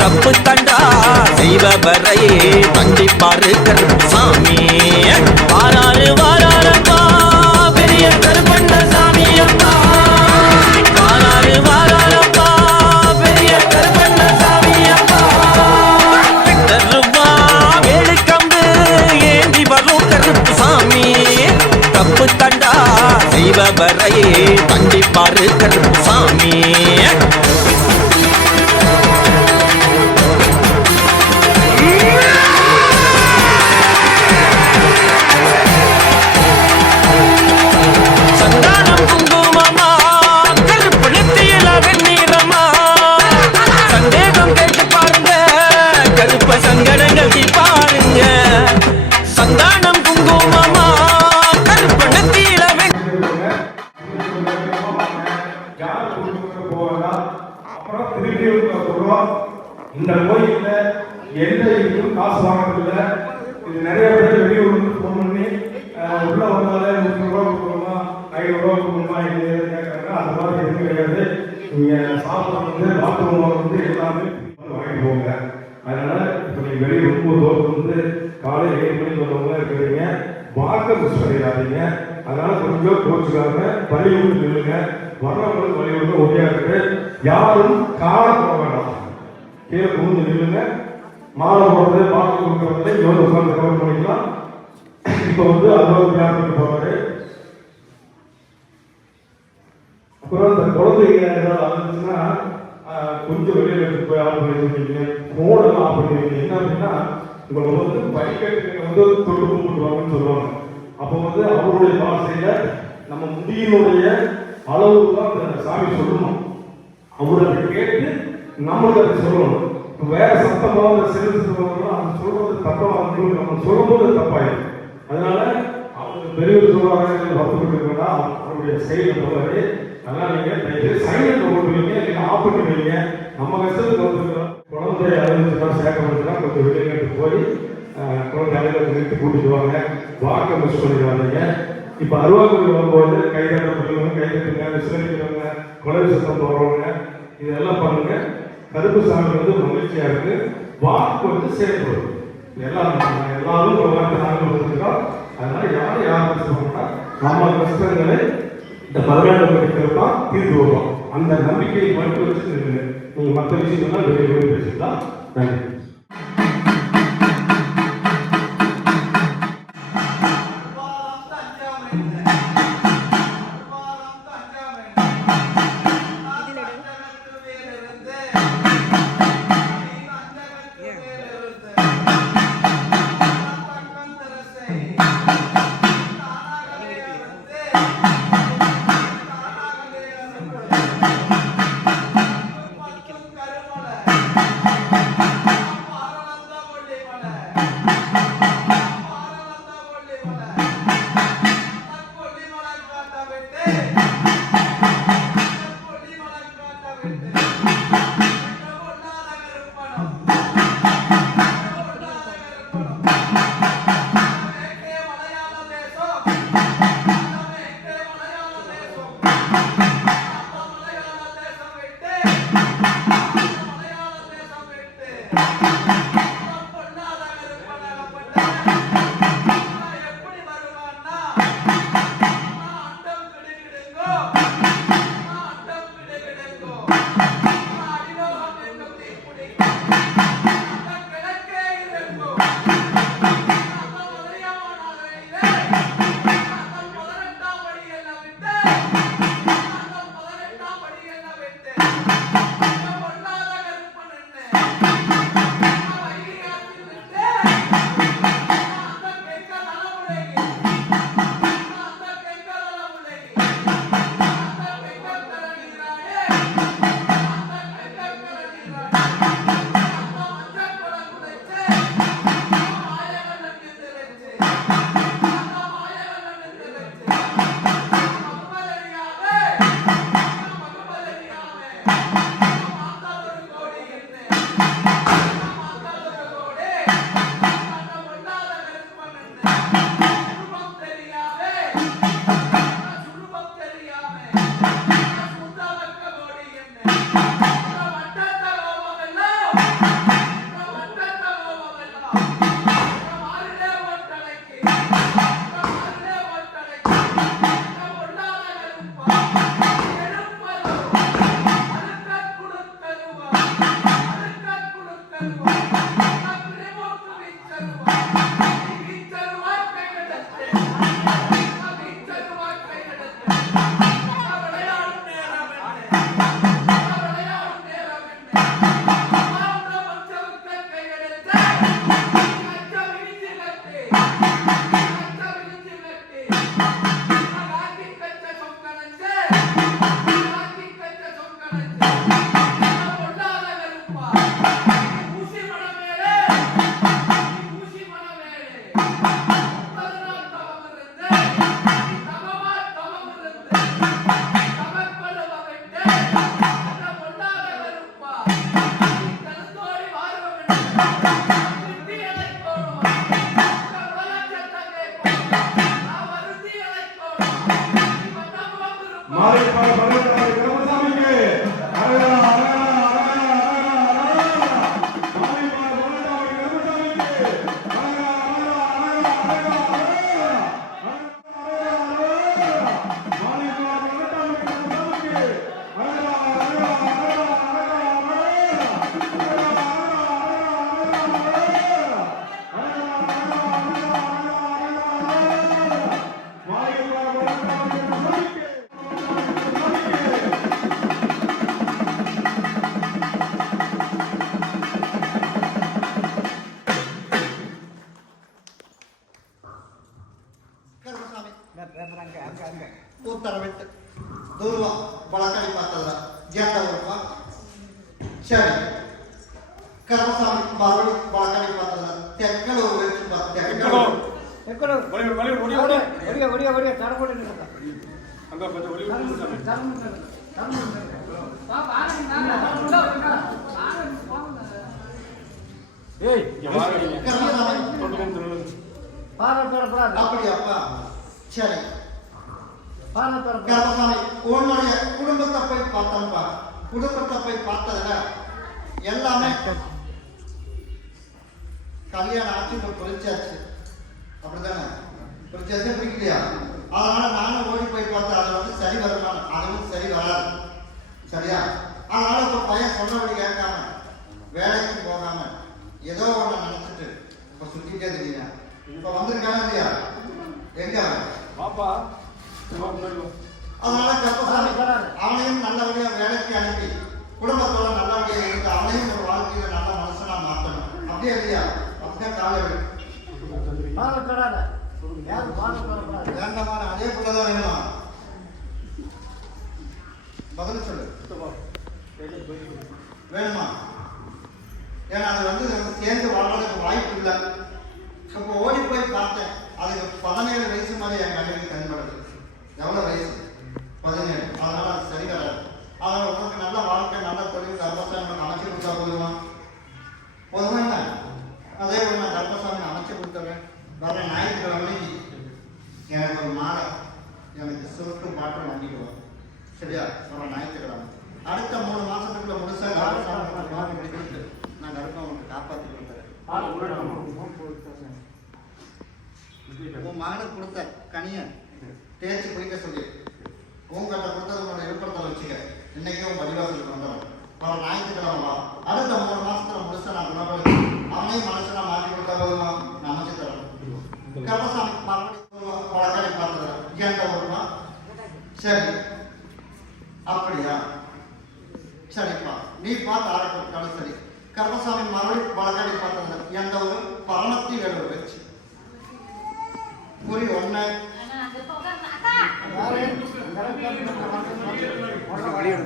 தப்பு தண்டா செய்பவரை தண்டிப்பாரு கருப்பசாமி வாராறு வாராரப்பா பெரிய கருப்பண்ண சாமி அப்பா வாராறு வாராரப்பா பெரிய கருப்பண்ண சாமி அப்பா தருவா வேலு கம்பு ஏந்தி வரும் கருப்பு சாமி. தப்பு கண்டா செய்பவரை தண்டிப்பாரு கருப்பு சாமி. அதனால கொஞ்சம் நில்லுங்க. வர்றவங்களுக்கு வழிவிட்டு ஒடியா இருக்கு. யாரும் காலம் போக வேண்டாம். கீழே புகுந்து நில்லுங்க. மாலை போடுறது மாலை கொடுக்கறது இங்க வந்து உட்கார்ந்து கவர் பண்ணிக்கலாம். இப்போ வந்து அறுபது யார் பண்ணி போவாரு அப்புறம் இந்த குழந்தைங்க ஏதாவது அழுதுச்சுன்னா ஆஹ், கொஞ்சம் வெளியில எடுத்து போய் ஆஃப் பண்ணி வச்சுருக்கீங்க ஃபோனெல்லாம் ஆஃப் பண்ணி வைங்க. என்ன அப்படின்னா உங்களுக்கு வந்து படிக்கட்டுக்கு வந்து தொட்டு கும்பிட்டுவாங்கன்னு சொல்லுவாங்க. அப்போ வந்து அவருடைய பாஷையில நம்ம முடியினுடைய அளவு தான் அந்த சாமி சொல்லணும். அவர் கேட்டு நம்மளுக்கு அதை சொல்லணும். வேற சத்தமாக சிறு சிறுவங்களும் அது சொல்றது தப்பாக நம்ம சொல்லும்போது தப்பாயிடும். அதனால அவங்க பெரியவர் சொல்லுவாங்க வருத்தப்பட்டு அவருடைய செயல் போவாரு அதனால நீங்க தயவுசெய்து சைலண்ட் ஓட்டுவீங்க இல்லைன்னா ஆஃப் பண்ணி நம்ம கஷ்டத்துக்கு வந்துருக்கிறோம் குழந்தை அழுதுச்சுன்னா சேக்கம் வந்துச்சுன்னா கொஞ்சம் வெளியே போய் குழந்தை அழுகிறத நிறுத்தி கூட்டிட்டு வாங்க. வாக்க மிஸ் பண்ணிடுவாங்க இப்ப அருவாக்குடி வரும்போது கைதட்ட பிள்ளைங்க கைதட்டுங்க விசாரிக்கிறவங்க கொலை சுத்தம் போடுறவங்க இதெல்லாம் பண்ணுங்க. கருப்பு சாமி வந்து மகிழ்ச்சியா இருக்கு. வாக்கு வந்து செயல்படும் எல்லாம் எல்லாரும் ஒரு வாக்கு நாங்கள் வந்துருக்கோம் அதனால யாரும் யார் கஷ்டப்பட்டா நம்ம கஷ்டங்களை இந்த பதினேழு மணிக்கு தீர்த்து வருவோம். அந்த நம்பிக்கையை மட்டும் வச்சு நீங்க மற்ற விஷயங்கள்லாம் வெளியே போய் பேசிக்கலாம். நன்றி. Thank you. ಉತ್ತರವಿತ್ತು ದೂರ್ವ ಬಳಕಳಿ ಮಾತಲ್ಲ ಜ್ಞಾತವರ್ಪ ಚಳಿ ಕರ್ಮಸ್ವಾಮಿ ಮರಳಿ ಬಳಕಳಿ ಮಾತಲ್ಲ ತೆಕ್ಕಲೂರು ವೆಚ್ಚ ತೆಕ್ಕಲೂರು ತೆಕ್ಕಲೂರು ಒಡಿಯ ಒಡಿಯ ಒಡಿಯ ಒಡಿಯ ಒಡಿಯ ಅಂತ அதனால நானும் ஓடி போய் பார்த்தேன். அது வந்து சரி வருமா அதுவும் சரி வராது. சரியா? அதனால இப்போ பையன் சொன்னபடி கேட்காம வேலைக்கு போகாம ஏதோ ஒன்று நினைச்சிட்டு இப்போ சுற்றிட்டே இருக்கீங்க. இப்ப வந்திருக்கானா இல்லையா? எங்க? பாப்பா அதனால கருப்பசாமி அவனையும் நல்லபடியாக வேலைக்கு அனுப்பி குடும்பத்தோட நல்லபடியாக இருந்து அவனையும் ஒரு வாழ்க்கையில நல்ல மனசனா மாற்றணும் அப்படியே இல்லையா? அப்படியே காலையில் வேண்டாமான அதே பிள்ளைதான் வேணுமா? பதில் சொல்லு. வேணுமா? ஏன்னா அது வந்து சேர்ந்து வாழ்றதுக்கு வாய்ப்பு இல்லை. இப்போ ஓடி போய் பார்த்தேன். அதுக்கு பதினேழு வயசு மாதிரி என் கண்ணுக்கு தென்படுது. எவ்வளோ வயசு? பதினேழு. அதனால் அது சரி வராது. அதனால் உங்களுக்கு நல்ல வாழ்க்கை நல்ல ஒன்று வெளியே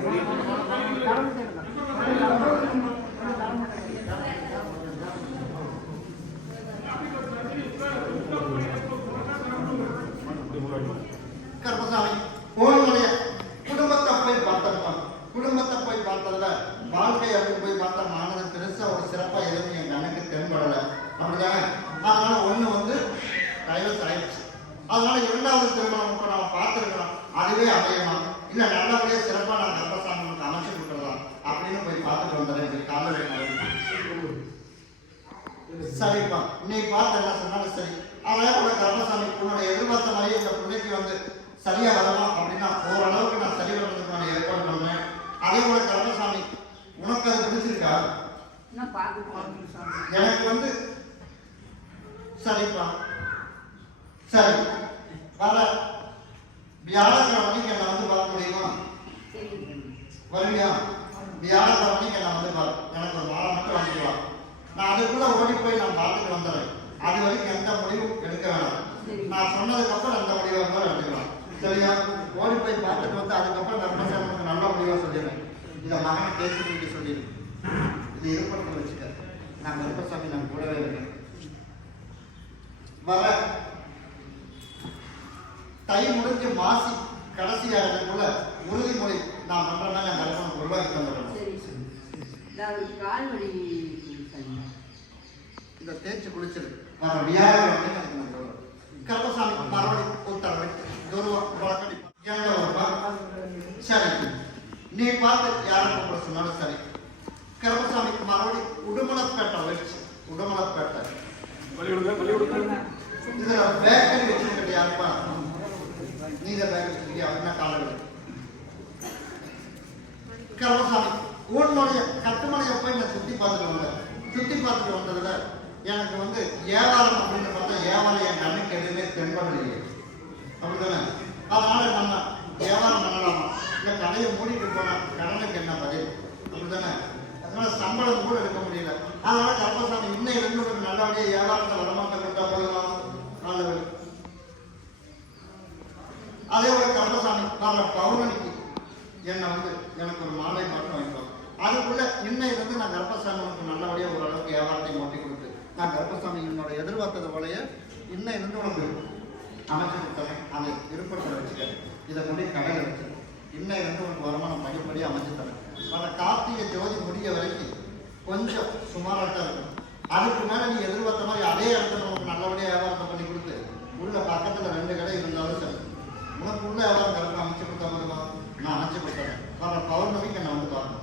குளிச்சிருக்கு. மற்ற வியாழன் வந்து அதே ஒரு கந்தசாமி வர பௌர்ணமிக்கு என்னை வந்து எனக்கு ஒரு மாலை மட்டும் வைக்கிறோம் அதுக்குள்ள இன்னையிலிருந்து நான் கர்ப்பசாமிக்கு நல்லபடியாக ஓரளவுக்கு வியாபாரத்தை ஓட்டி கொடுத்து நான் கர்ப்பசாமி என்னோட எதிர்பார்த்தது போலயே இன்னையிலிருந்து உனக்கு அமைச்சு கொடுத்தேன் அதை விருப்பத்தில் வச்சுக்க. இதை கொண்டு கடையில் வச்சு. இன்னையிலிருந்து உனக்கு வருமானம் படிப்படியாக அமைச்சு தரேன். வர கார்த்திகை ஜோதி முடிய வரைக்கும் கொஞ்சம் சுமாராக இருக்கும். அதுக்கு மேலே நீ எதிர்பார்த்த மாதிரி அதே இடத்துல உனக்கு நல்லபடியாக வியாபாரத்தை பண்ணி கொடுத்து உள்ள பக்கத்தில் ரெண்டு கடை இருந்தாலும் சரி. உனக்கு உள்ள வியாபாரம் கரெக்டாக அமைச்சு கொடுத்த மாதிரிமா நான் அமைச்சு கொடுத்தேன் வர பௌர்ணமிக்கு என்ன வந்து பார்க்கணும்.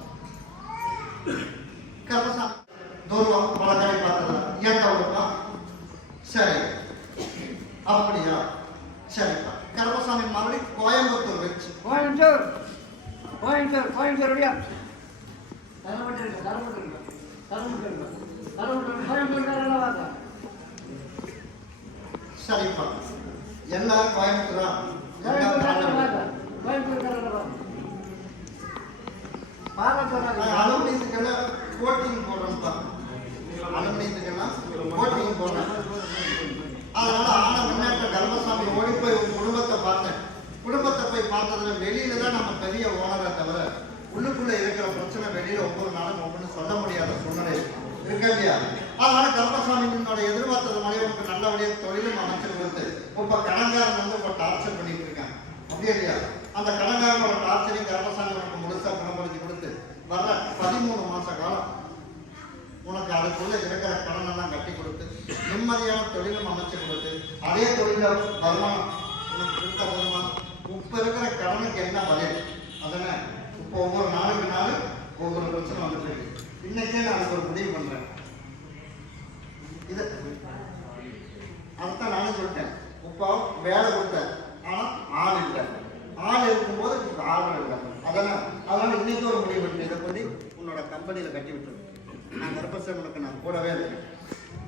கர்மசாமி தூரம் பழக்கடை பார்த்தது? ஏன் தவறுப்பா சரி. அப்படியா? சரிப்பா. கர்மசாமி மறுபடியும் கோயம்புத்தூர் வச்சு. கோயம்புத்தூர். கோயம்புத்தூர் கோயம்புத்தூர் ரெடியா தரமட்டு இருக்கு தரமட்டு இருக்கு தரமட்டு இருக்கு தரமட்டு கோயம்புத்தூர் வாங்க. சரிப்பா. எல்லாரும் கோயம்புத்தூரா? கோயம்புத்தூர் வாங்க கோயம்புத்தூர் வாங்க பாலத்தூர் அலுமினியத்துக்கெல்லாம் கோட்டிங் போடுறோம்ப்பா அலுமினியத்துக்கெல்லாம் கோட்டிங் போடுறேன் அதனால ஆன முன்னேற்ற கர்மசாமி ஓடி போய் உன் குடும்பத்தை பார்த்தேன் குடும்பத்தை போய் பார்த்ததுல வெளியில தான் நம்ம பெரிய ஓனரை தவிர உள்ளுக்குள்ள இருக்கிற பிரச்சனை வெளியில ஒவ்வொரு நாளும் ஒவ்வொன்று சொல்ல முடியாத சூழ்நிலை இருக்கா இல்லையா அதனால கர்மசாமி என்னோட எதிர்பார்த்தது மாதிரி உனக்கு நல்லபடியாக தொழிலும் அமைச்சு கொடுத்து இப்ப கடன்காரன் வந்து இப்ப டார்ச்சர் பண்ணிட்டு இருக்காங்க அந்த கடன்காரங்களோட டார்ச்சரையும் அரசாங்கம் உனக்கு முழுசா பணப்படுத்தி கொடுத்து வர்ற பதிமூணு மாச காலம் உனக்கு அதுக்குள்ள இருக்கிற கடன் எல்லாம் கட்டி கொடுத்து நிம்மதியான தொழிலும் அமைச்சு கொடுத்து அதே தொழில வருமானம் உனக்கு கொடுத்த வருமானம் இப்ப இருக்கிற கடனுக்கு என்ன பதில்? அதனை இப்போ ஒவ்வொரு நாளுக்கு நாள் ஒவ்வொரு பிரச்சனை வந்துட்டு இருக்கு. இன்னைக்கே நான் அதுக்கு ஒரு முடிவு பண்றேன். இது அதுதான் நானும் சொல்லிட்டேன். இப்போ வேலை கொடுத்தேன். ஆனால் ஆள் இல்லை. ஆள் இருக்கும்போது இப்போ ஆர்டர் இல்லை. அதனால் அதனால இன்னைக்கு ஒரு முடிவு பண்ணி இதை பண்ணி உன்னோட கம்பெனியில் கட்டி விட்டுரு. நான் கர்ப்பசம் உனக்கு நான் கூடவே இருக்கேன்.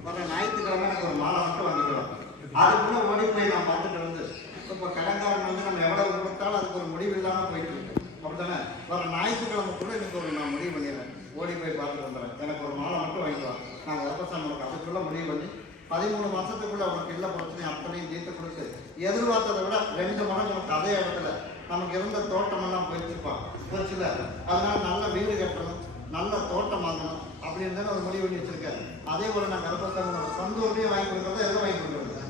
வர ஞாயிற்றுக்கிழமை எனக்கு ஒரு மாலை மட்டும் வந்துக்கலாம் அதுக்குள்ளே ஓடி போய் நான் பார்த்துட்டு வந்து இப்போ கடங்காரன் வந்து நம்ம எவ்வளவு கொடுத்தாலும் அதுக்கு ஒரு முடிவு இல்லாமல் போயிட்டு இருக்கு. அப்படித்தானே? வர ஞாயிற்றுக்கிழமை கூட எனக்கு ஒரு நான் முடிவு பண்ணிடுறேன். ஓடி போய் பார்த்துட்டு வந்துடுறேன். எனக்கு ஒரு மாலை மட்டும் வாங்கிக்கலாம் நான் கர்ப்பசம் உனக்கு அதுக்குள்ளே முடிவு பண்ணி பதிமூணு மாதத்துக்குள்ளே உனக்கு இல்லை பிரச்சனை அத்தனையும் தீர்த்து கொடுத்து எதிர்பார்த்ததை விட ரெண்டு மடங்கு நமக்கு அதே இடத்துல நமக்கு இருந்த தோட்டமெல்லாம் போயிட்டுருப்பான் போயிடுச்சுப்பா போச்சுல அதனால் நல்ல வீடு கட்டணும் நல்ல தோட்டம் வாங்கணும் அப்படின்னு தானே ஒரு முடிவு பண்ணி வச்சுருக்காரு. அதே போல் நான் கருப்பசாமி சொந்த ஊர்லயே வாங்கி கொடுக்குறத எதை வாங்கி கொடுக்குறது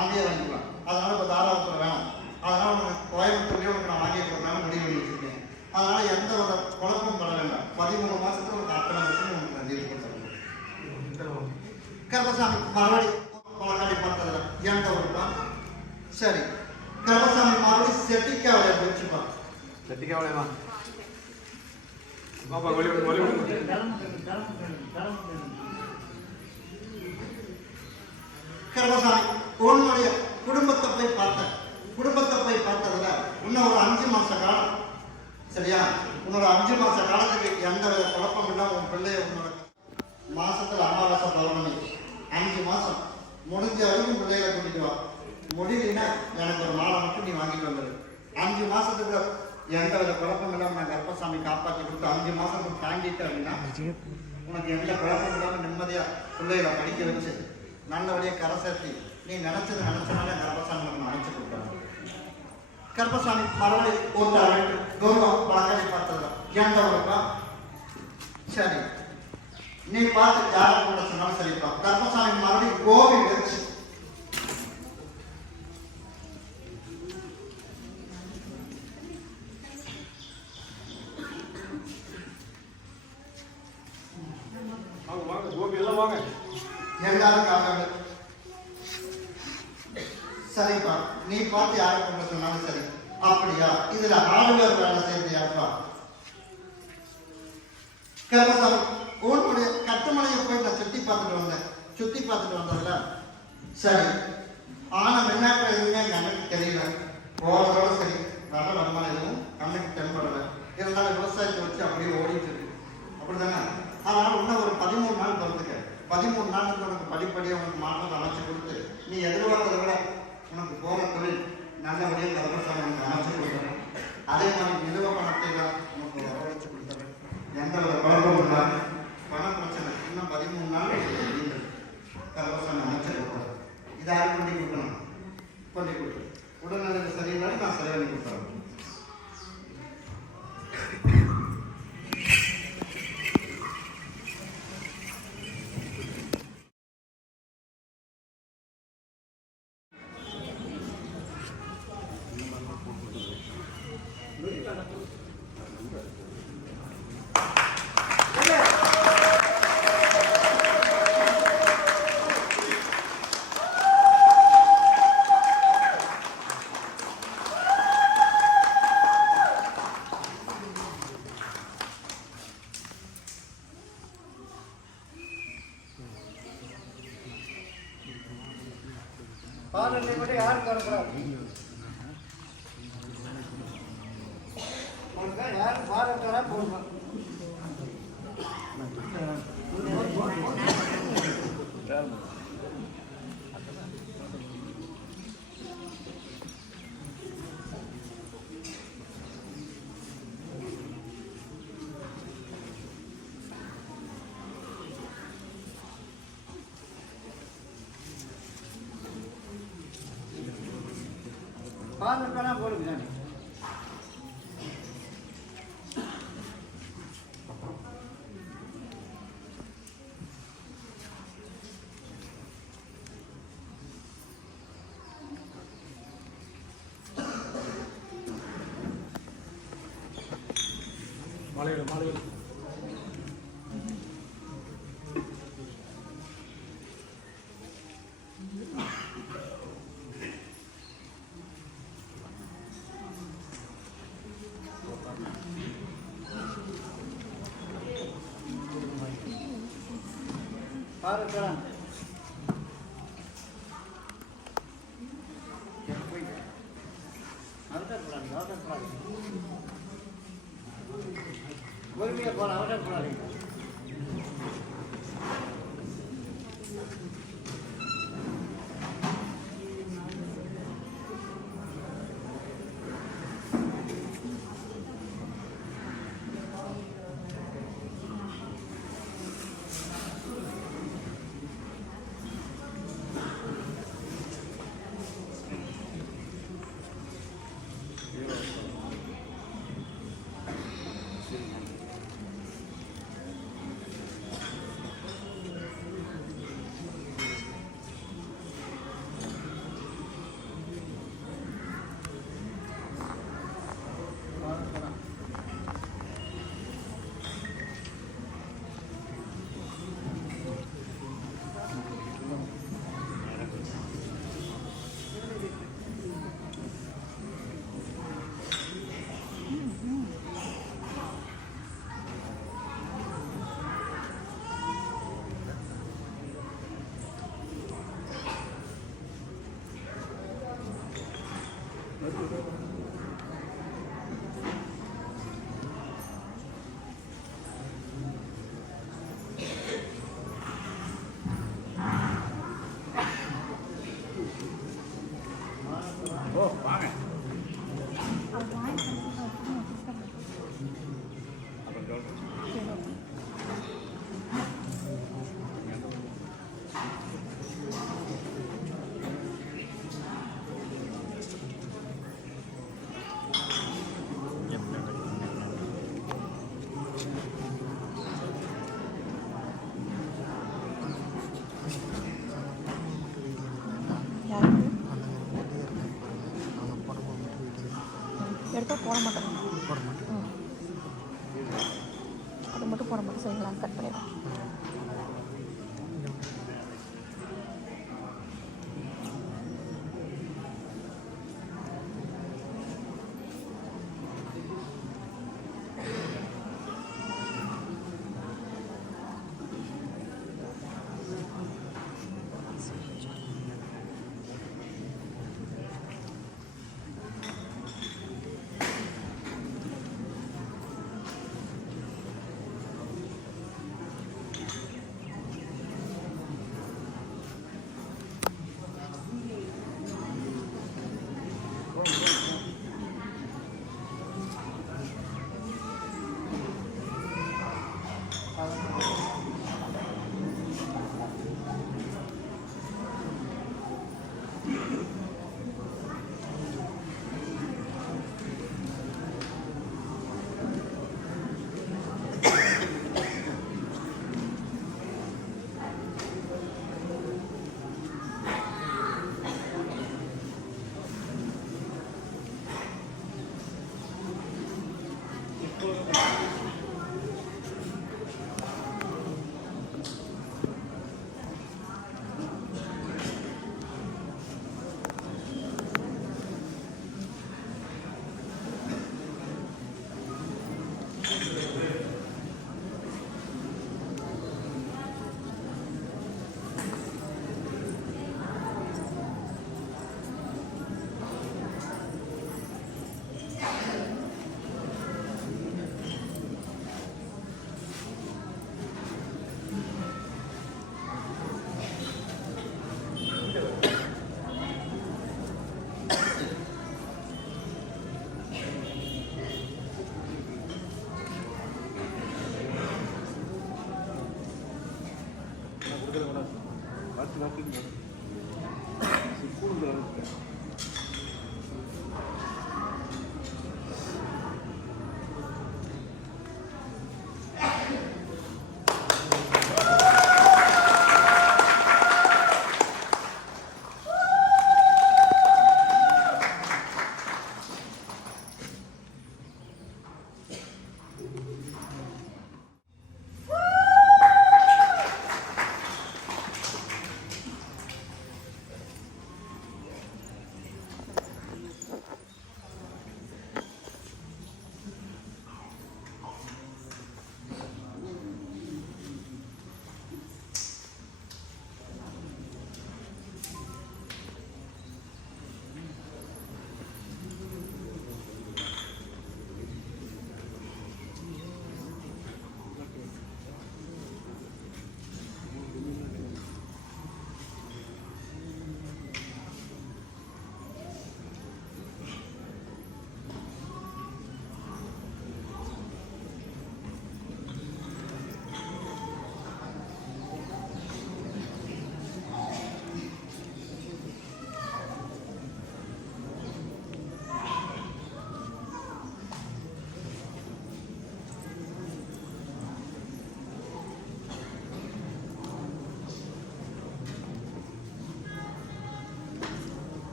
அங்கேயே வாங்கிக்கலாம். அதனால் இப்போ தாராளத்தில் வேணும். அதனால் உனக்கு கோயம்புத்தூர்லேயே உனக்கு நான் வாங்கி கொடுக்கலாம்னு முடிவு பண்ணி வச்சுருக்கேன். அதனால் எந்த ஒரு குழப்பமும் பட வேண்டாம். பதிமூணு மாதத்துக்கு உனக்கு அத்தனை வருஷம் உங்களுக்கு நான் தீர்த்து கொடுத்துருக்கேன் கருப்பசாமி மறுபடி பழக்காடி பார்த்ததுல ஏன் தவறுதான் சரி. கர்மசாமி மறுபடி செட்டிக்காவலை வச்சுப்பான் செட்டிக்காவலையா பாப்பா வெளி விடு வெளி விடு தரமட்டு தரமட்டு தரமட்டு கர்மசாமி உன்னுடைய குடும்பத்தை போய் பார்த்தேன் குடும்பத்தை போய் பார்த்ததுல இன்னும் ஒரு அஞ்சு மாச காலம். சரியா? உன்னோட அஞ்சு மாச காலத்துக்கு எந்த வித குழப்பம் இல்லாம உன் பிள்ளைய உன்னோட மாசத்துல அமாவாசை பௌர்ணமி. அஞ்சு மாசம். முடிஞ்ச வரைக்கும் பிள்ளைகளை கூட்டிட்டு வா. முடியலன்னா எனக்கு ஒரு மாலை மட்டும் நீ வாங்கிட்டு வந்துடு அஞ்சு மாசத்துக்கு எந்த வித குழப்பம் இல்லாமல் நான் கர்ப்பசாமி காப்பாற்றி கொடுத்து அஞ்சு மாசத்துக்கு தாங்கிட்டு அப்படின்னா உனக்கு எந்த குழப்பம் இல்லாமல் நிம்மதியா பிள்ளைகளை படிக்க வச்சு நல்லபடியாக கரை சேர்த்தி நீ நினைச்சது நினைச்சனால கர்ப்பசாமி நம்ம அழைச்சு கொடுத்தாங்க கர்ப்பசாமி மறுபடி ஒரு அழைப்பு கௌரவம் பழக்கடி பார்த்தது எந்த ஒருப்பா சரி நீ பார்த்து யாரும் கூட சொன்னாலும் சரிப்பா. கர்ப்பசாமி மறுபடியும் கோவில் வச்சு கோபி எல்லாரும் காக்காங்க சரிப்பா நீ பார்த்து யாரை கொண்டு சொன்னாலும் சரி. அப்படியா? இதுல ஆளுநர் வேலை செய்யறது யாருப்பா? கர்மசாமி உன்னுடைய கட்டுமலையை போய் நான் சுத்தி பார்த்துட்டு வந்தேன். சுத்தி பார்த்துட்டு வந்ததுல சரி ஆனா வெண்ணாக்கள் எதுவுமே கண்ணுக்கு தெரியல. போறதோட சரி வர வருமா எதுவும் கண்ணுக்கு தென்படல. இருந்தாலும் விவசாயத்தை வச்சு அப்படியே ஓடிட்டு இருக்கு. அப்படிதானே? அதனால இன்னும் ஒரு பதிமூணு நாள் பிறந்துக்க பதிமூணு நாளுக்கு உனக்கு படிப்படியாக உனக்கு மாற்றத்தை அமைச்சு கொடுத்து நீ எதிர்பார்த்ததை விட உனக்கு போற தொழில் நல்லபடியாக கர்மசாமி உனக்கு அமைச்சு கொடுத்துறேன். அதே மாதிரி நிலுவ பணத்தை தான் உனக்கு வரவழைச்சு கொடுத்துறேன். எந்த ஒரு குழப்பமும் இல்லாமல் பண பிரச்சனை இன்னும் பதிமூணு நாள் கர்மசாமி அமைச்சு கொடுக்குறேன் இதை யாரும் பண்ணி கொடுக்கணும்? பண்ணி கொடுக்குறேன் உடல்நிலை சரியில்லைன்னு நான் சரி பண்ணி கொடுத்துறேன் பாதத்தை மட்டும் யாரும் தொடக்கூடாது உங்களுக்கு யாரும் பாதத்தோட போடணும் பாதத்தோட போடுங்க Para ka. எடுத்தா gracias.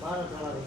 para.